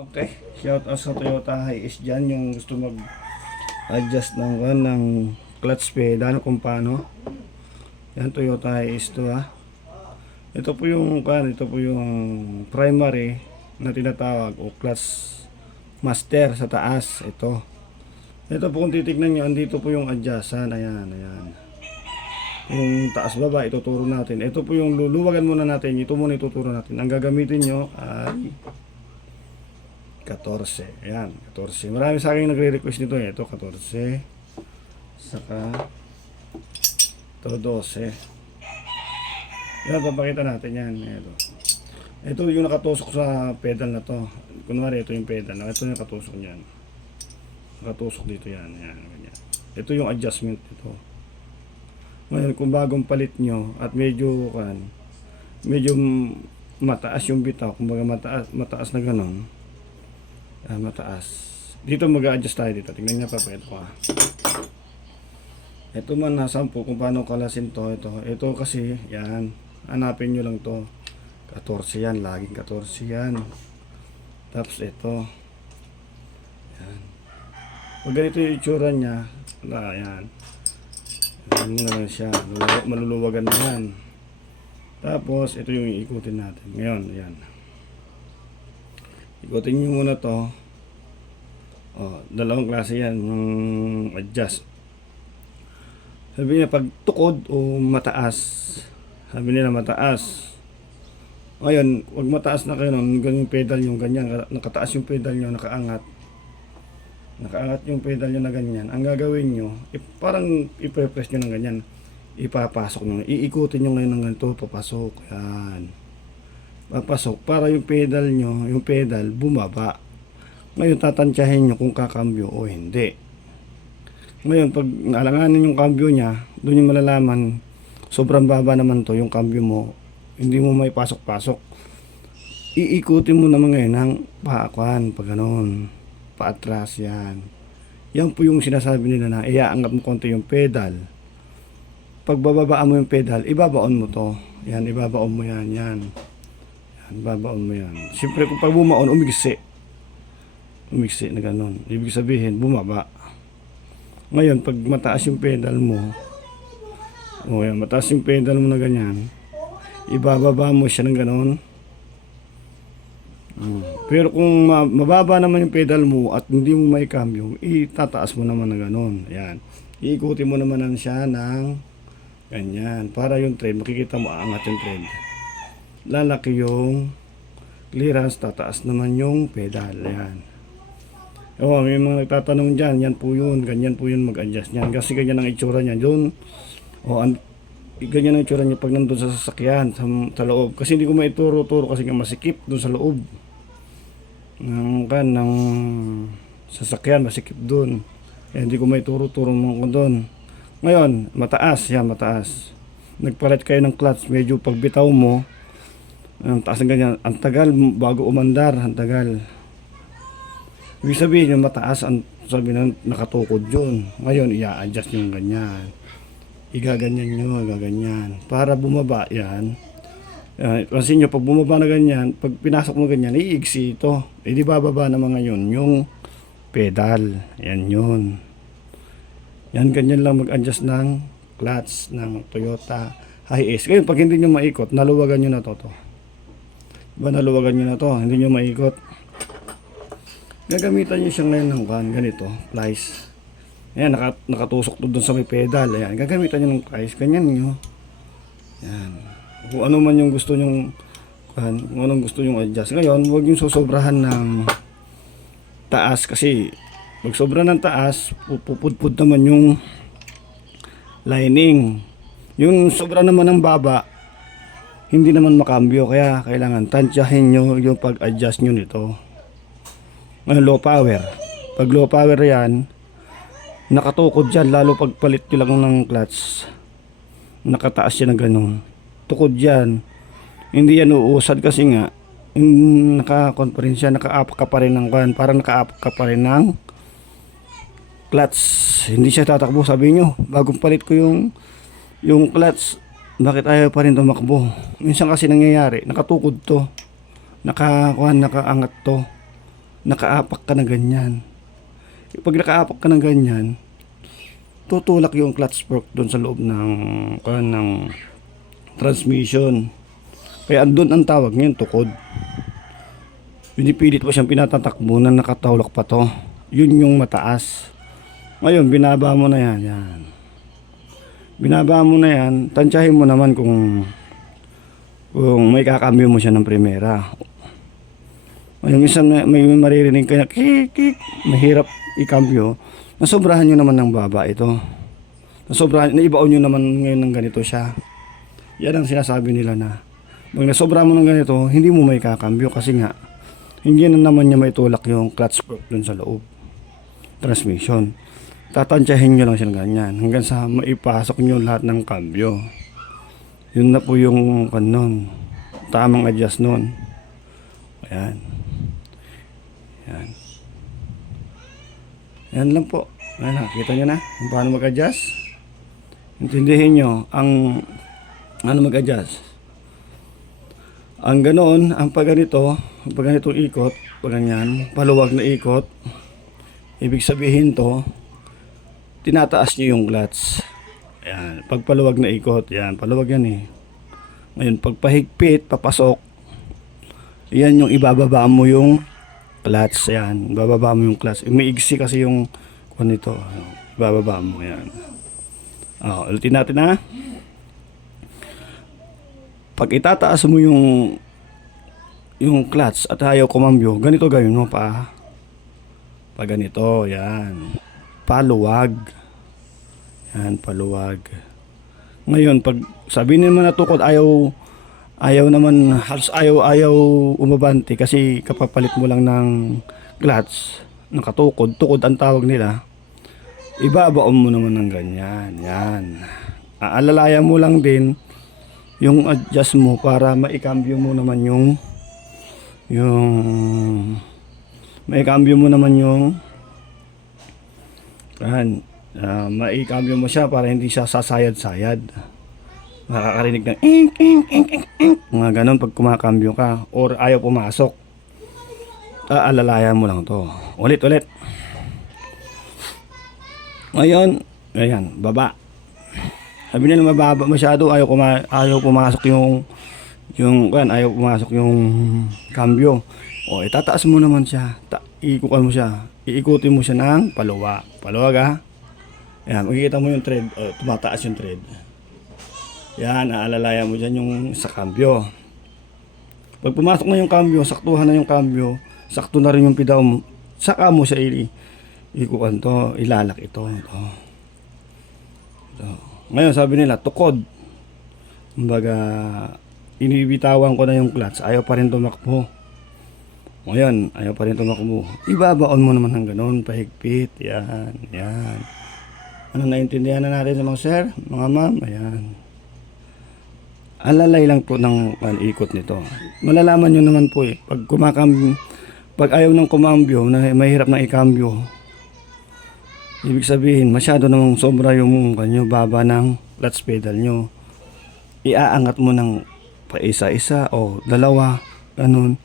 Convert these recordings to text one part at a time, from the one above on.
Okay, shout out sa Toyota Hiace dyan yung gusto mag adjust ng one ng clutch pedal kung paano. Yan Toyota Hiace to ha. Ito po yung kan, ito po yung primary na tinatawag o clutch master sa taas. Ito. Ito po kung titignan nyo, andito po yung adjustan. Ayan, ayan. Yung taas baba, ituturo natin. Ito po yung luluwagan muna natin. Ito muna ituturo natin. Ang gagamitin nyo ay 14. Ayan, 14. Marami sa akin nagre-request nito eh. Ito 14. Saka ito 12. Yan, papakita natin yan. Ito. Ito yung nakatusok sa pedal na to. Kunwari, ito yung pedal. Ito yung nakatusok niyan. Nakatusok dito yan. Yan, ganyan. Ito yung adjustment ito. Ngayon, kung bagong palit nyo at medyo kan, medyo mataas yung bitaw, kumbaga mataas, mataas na ganon, Ah, mataas. Dito mag-adjust tayo dito. Tingnan niya pa pa ito ah. Ito man na sampu kung paano kalasin to. Ito, ito kasi yan. Hanapin nyo lang to. 14 yan. Laging 14 yan. Tapos ito. Yan. Pag ganito yung itsura niya. Wala, yan. Yan mo na lang siya. Lulu- Maluluwagan na yan. Tapos, ito yung iikutin natin. Ngayon, yan. Ikutin nyo muna to. Oh, dalawang klase yan ng adjust. Sabi niya pag tukod o mataas. Sabi nila mataas. Ngayon, wag mataas na kayo nun, ganyung pedal yung ganyan, nakataas yung pedal nyo, nakaangat. Nakaangat yung pedal nyo na ganyan. Ang gagawin nyo, i- parang ipe-press nyo ng ganyan. Ipapasok nyo. Iikutin nyo ngayon ng ganito, papasok. Yan papasok para yung pedal nyo, yung pedal bumaba. Ngayon tatantyahin nyo kung kakambyo o hindi. Ngayon pag naalanganin yung kambyo niya, doon yung malalaman sobrang baba naman to yung kambyo mo. Hindi mo may pasok-pasok. Iikutin mo naman ngayon ng paakwan, pag ganun. Paatras yan. Yan po yung sinasabi nila na iaangat mo konti yung pedal. Pag bababaan mo yung pedal, ibabaon mo to. Yan, ibabaon mo yan, yan. Babaon mo yan. Siyempre, kung pag bumaon, umigsi. Umigsi na ganun. Ibig sabihin, bumaba. Ngayon, pag mataas yung pedal mo, o yan, mataas yung pedal mo na ganyan, ibababa mo siya ng ganun. Mm. Pero kung ma- mababa naman yung pedal mo at hindi mo may cambio, itataas mo naman na ganun. Yan. Iikutin mo naman siya ng ganyan. Para yung trend, makikita mo aangat yung trend lalaki yung clearance, tataas naman yung pedal. Ayan. O, may mga nagtatanong dyan, yan po yun, ganyan po yun mag-adjust niyan. Kasi ganyan ang itsura niya. Doon, o, an, ganyan ang itsura niya pag nandun sa sasakyan, sa, sa loob. Kasi hindi ko maituro-turo kasi nga masikip doon sa loob. Ng, kan, ng sasakyan, masikip doon. Eh, hindi ko maituro-turo mo ko doon. Ngayon, mataas, yan, mataas. Nagpalit kayo ng clutch, medyo pagbitaw mo, ang taas ng ganyan. Ang tagal bago umandar. Ang tagal. Ibig sabihin yung mataas ang sabi na nakatukod yun. Ngayon, i-adjust yung ganyan. Igaganyan nyo, gaganyan. Para bumaba yan. Uh, pansin nyo, pag bumaba na ganyan, pag pinasok mo ganyan, iigsi ito. E di bababa naman ngayon yung pedal. Yan yun. Yan, ganyan lang mag-adjust ng clutch ng Toyota Hiace. Ngayon, pag hindi nyo maikot, naluwagan nyo na to. to. Ba naluwagan nyo na to, hindi nyo maikot. Gagamitan nyo siya ngayon ng kan, ganito, plies. Ayan, naka, nakatusok to dun sa may pedal. Ayan, gagamitan nyo ng plies, ganyan nyo. Ayan. Kung ano man yung gusto nyong kan, kung anong gusto yung adjust. Ngayon, huwag yung susobrahan ng taas kasi pag sobra ng taas, pupudpud naman yung lining. Yung sobra naman ng baba, hindi naman makambyo kaya kailangan tansyahin nyo yung pag-adjust nyo nito. Ngayon low power? Pag low power yan nakatukod dyan lalo pag palit nyo lang ng clutch. Nakataas yan na ganun. Tukod yan hindi yan uusad kasi nga naka-conference naka-up ka pa rin ng kan parang naka-up ka pa rin ng clutch. Hindi siya tatakbo sabi nyo bagong palit ko yung yung clutch bakit ayaw pa rin tumakbo? Minsan kasi nangyayari, nakatukod to. Nakakuhan, nakaangat to. nakaapak ka na ganyan. Pag nakaapak ka ng ganyan, tutulak yung clutch fork doon sa loob ng, kuwan, ng transmission. Kaya andun ang tawag ngayon, tukod. Pinipilit mo siyang pinatatakbo na nakatawlak pa to. Yun yung mataas. Ngayon, binaba mo na yan. yan. Binaba mo na yan, tansyahin mo naman kung kung may kakambyo mo siya ng primera. Ngayon, minsan may, may maririnig ka na kik, kik, mahirap ikambyo. Nasobrahan nyo naman ng baba ito. Nasobrahan, naibaon nyo naman ngayon ng ganito siya. Yan ang sinasabi nila na pag nasobra mo ng ganito, hindi mo may kakambyo kasi nga hindi na naman niya may tulak yung clutch fork dun sa loob. Transmission. Tatansyahin nyo lang siya ganyan hanggang sa maipasok nyo lahat ng kambyo. Yun na po yung kanon. Tamang adjust nun. Ayan. Ayan. Ayan lang po. Ayan na, kita nyo na kung paano mag-adjust. Intindihin nyo ang ano mag-adjust. Ang ganoon, ang pag ganito, ang pag ganitong ikot, pag ganyan, paluwag na ikot, ibig sabihin to, tinataas nyo yung clutch. Ayan, pag paluwag na ikot, yan, paluwag yan eh. Ngayon, pag pahigpit, papasok, yan yung ibababa mo yung clutch, yan, ibababa mo yung clutch. Umiigsi kasi yung, kung nito, ano, ibababa mo, yan. Oh, ulitin natin ha. Pag itataas mo yung yung clutch at ayaw kumambyo, ganito gawin mo pa. Pag ganito, yan. Paluwag. Yan, paluwag. Ngayon, pag sabihin naman na tukod, ayaw, ayaw naman, halos ayaw, ayaw umabante kasi kapapalit mo lang ng clutch, ng katukod, tukod ang tawag nila, ibabaon mo naman ng ganyan. Yan. Aalalayan mo lang din yung adjust mo para maikambyo mo naman yung yung maikambyo mo naman yung yan uh, maikambyo mo siya para hindi siya sasayad-sayad nakakarinig ng ink, ink, ink, ink, ink. mga ganun pag kumakambyo ka or ayaw pumasok aalalayan mo lang to ulit ulit ngayon ayan baba sabi nila mababa masyado, ayaw, kuma, ayaw pumasok yung yung kan ayaw pumasok yung cambio. O itataas mo naman siya. Ta ikukan mo siya. Iikutin mo siya ng paluwa. Paluwag ha. Yan, makikita mo yung thread, o, tumataas yung thread. Yan, aalalayan mo dyan yung sa cambio. Pag pumasok na yung cambio, saktuhan na yung cambio, sakto na rin yung pidaw mo, saka mo siya i ikukan to, ilalak ito. ito. ito. Ngayon sabi nila, tukod. Kumbaga, inibitawan ko na yung clutch, ayaw pa rin tumakbo. Ngayon, ayaw pa rin tumakbo. Ibabaon mo naman ng ganun, pahigpit. Yan, yan. Ano naintindihan na natin mga sir, mga ma'am? Ayan. Alalay lang po ng uh, ikot nito. Malalaman nyo naman po eh. Pag kumakam, pag ayaw ng kumambyo, na mahirap na ikambyo, Ibig sabihin, masyado namang sobra yung kanyo baba ng clutch pedal nyo. Iaangat mo ng pa isa-isa o dalawa, ganun.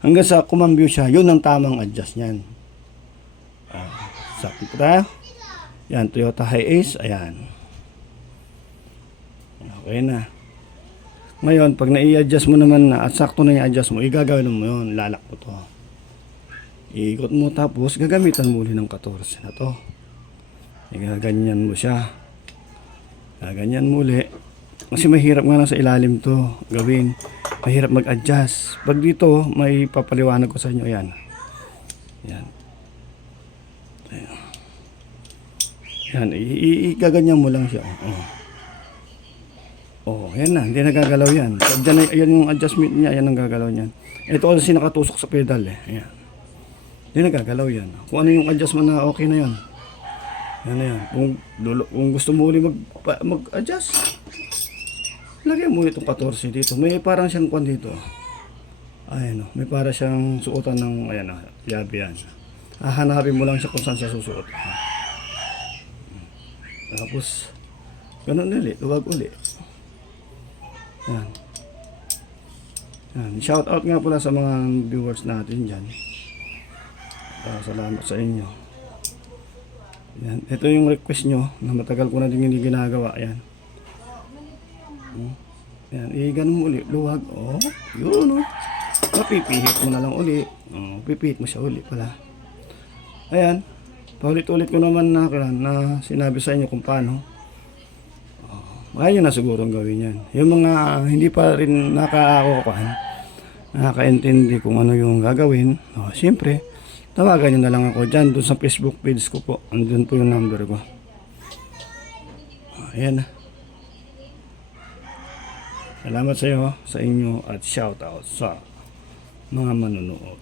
Hanggang sa kumambyo siya, yun ang tamang adjust niyan. Uh, sakit pa Yan, Toyota Hiace, ayan. Okay na. Ngayon, pag nai-adjust mo naman na at sakto na i-adjust mo, igagawin mo yun, lalak mo to. Iikot mo tapos gagamitan mo ulit ng 14 na to. Igaganyan mo siya. Gaganyan mo uli. Kasi mahirap nga lang sa ilalim to gawin. Mahirap mag-adjust. Pag dito, may papaliwanag ko sa inyo. Yan. Yan. Ayan. Yan. Igaganyan mo lang siya. Oh. Oh, yan na. Hindi nagagalaw yan. Diyan na, yan yung adjustment niya. Yan ang gagalaw niyan. Ito kasi nakatusok sa pedal eh. Ayan. Hindi nagagalaw yan. Kung ano yung adjustment na okay na yan. Yan na yan. Kung, kung gusto mo ulit mag, mag-adjust, lagyan mo itong 14 dito. May parang siyang kwan dito. Ayan o. May para siyang suotan ng, ayan o, yabi yan. Hahanapin mo lang siya kung saan siya susuot. Tapos, ganun ulit. Luwag ulit. Yan. Yan. Shout out nga pala sa mga viewers natin dyan. Ah, salamat sa inyo. Yan. Ito yung request nyo na matagal ko na din hindi ginagawa. Yan. Hmm. Yan. Eh, ganun mo uli. Luwag. Oh. Yun oh. Papipihit mo na lang uli. Oh, pipihit mo siya uli pala. Ayan. Paulit-ulit ko naman na, na sinabi sa inyo kung paano. Oh, Kaya na siguro ang gawin yan. Yung mga hindi pa rin nakakakukuhan, nakakaintindi kung ano yung gagawin, oh, siyempre, tawagan nyo na lang ako dyan, doon sa Facebook page ko po. Andun po yung number ko. Oh, ayan na. Salamat sa iyo, sa inyo at shout out sa mga manonood.